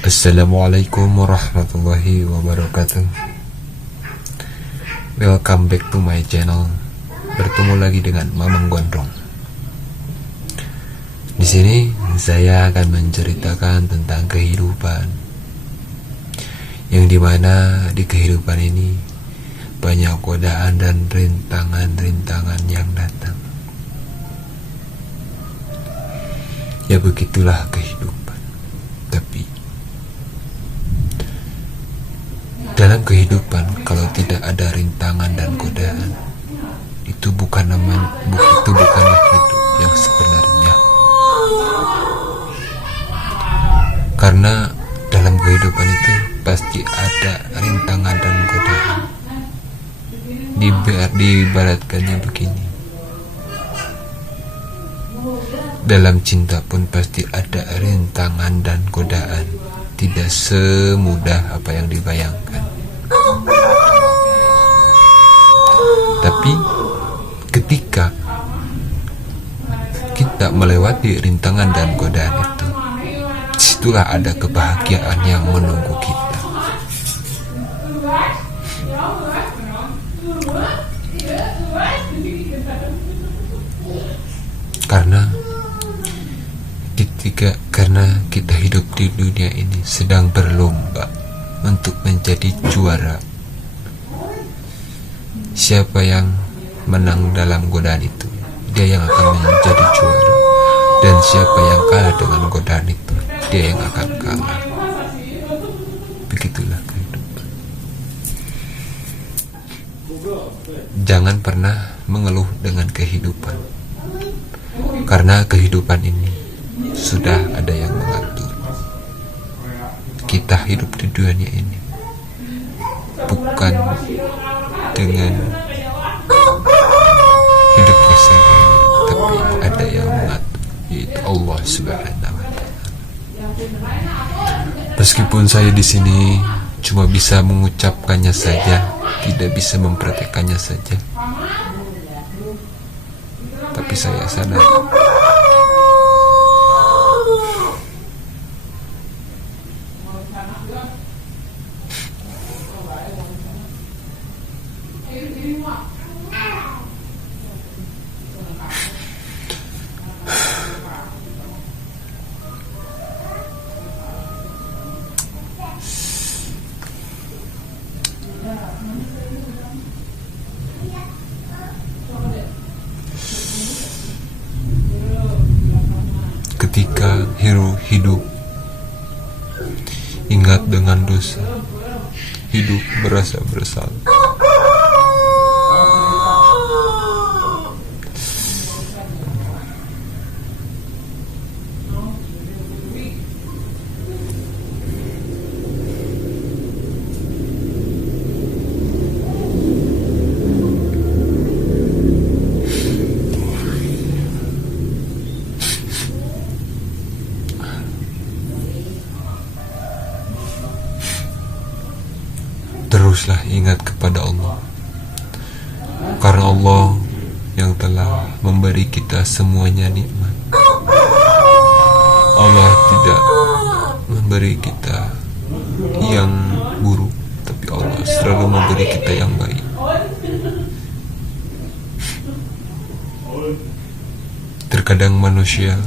Assalamualaikum warahmatullahi wabarakatuh. Welcome back to my channel. Bertemu lagi dengan Mamang Gondrong. Di sini saya akan menceritakan tentang kehidupan, yang dimana di kehidupan ini banyak godaan dan rintangan-rintangan yang datang. Ya begitulah kehidupan. Tapi dalam kehidupan, kalau tidak ada rintangan dan godaan, itu bukanlah hidup yang sebenarnya. Karena dalam kehidupan itu pasti ada rintangan dan godaan. Diibaratkannya begini, dalam cinta pun pasti ada rintangan dan godaan. Tidak semudah apa yang dibayangkan. Tapi ketika kita melewati rintangan dan godaan itu, disitulah ada kebahagiaan yang menunggu kita. Karena kita hidup di dunia ini sedang berlomba untuk menjadi juara. Siapa yang menang dalam godaan itu, dia yang akan menjadi juara. Dan siapa yang kalah dengan godaan itu, dia yang akan kalah. Begitulah kehidupan. Jangan pernah mengeluh dengan kehidupan, karena kehidupan ini sudah ada yang mengatur. Kita hidup di dunia ini bukan dengan hidupnya sendiri, tapi ada yang mengatur, yaitu Allah Subhanahu wa Ta'ala. Meskipun saya di sini cuma bisa mengucapkannya saja, tidak bisa mempraktekannya saja, tapi saya sadar ketika hidup ingat dengan dosa, hidup berasa bersalah. Teruslah ingat kepada Allah, karena Allah yang telah memberi kita semuanya nikmat. Allah tidak memberi kita yang buruk, tapi Allah selalu memberi kita yang baik. Terkadang manusia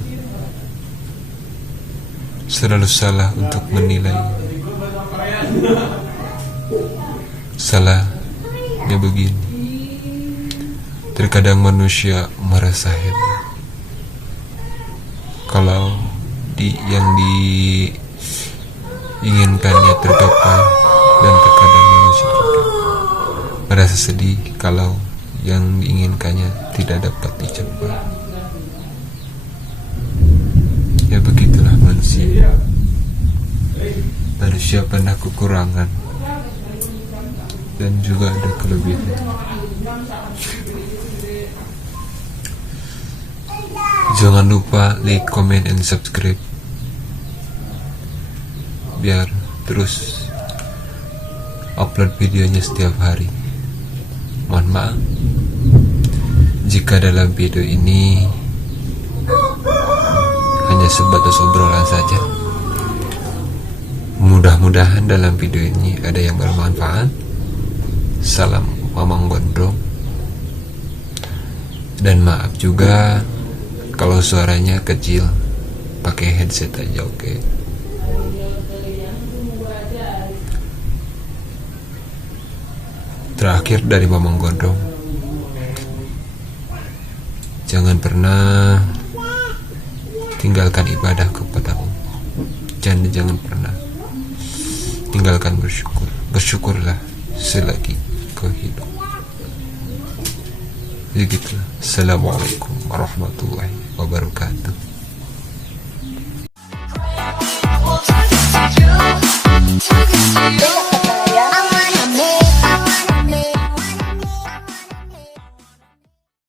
selalu salah untuk menilai. Salahnya begini, terkadang manusia merasa hebat kalau yang diinginkannya tergapai, dan terkadang manusia juga merasa sedih kalau yang diinginkannya tidak dapat dicapai. Ya begitulah manusia. Manusia pernah kekurangan dan juga ada kelebihan. Jangan lupa like, comment, and subscribe biar terus upload videonya setiap hari. Mohon maaf jika dalam video ini hanya sebatas obrolan saja. Mudah-mudahan dalam video ini ada yang bermanfaat. Salam Mamang Gondrong. Dan maaf juga kalau suaranya kecil, pakai headset aja, oke? Terakhir dari Mamang Gondrong, jangan pernah tinggalkan ibadah kepada Allah. Jangan pernah tinggalkan bersyukur. Bersyukurlah selagi kau hidup. Begitu. Assalamualaikum warahmatullahi wabarakatuh.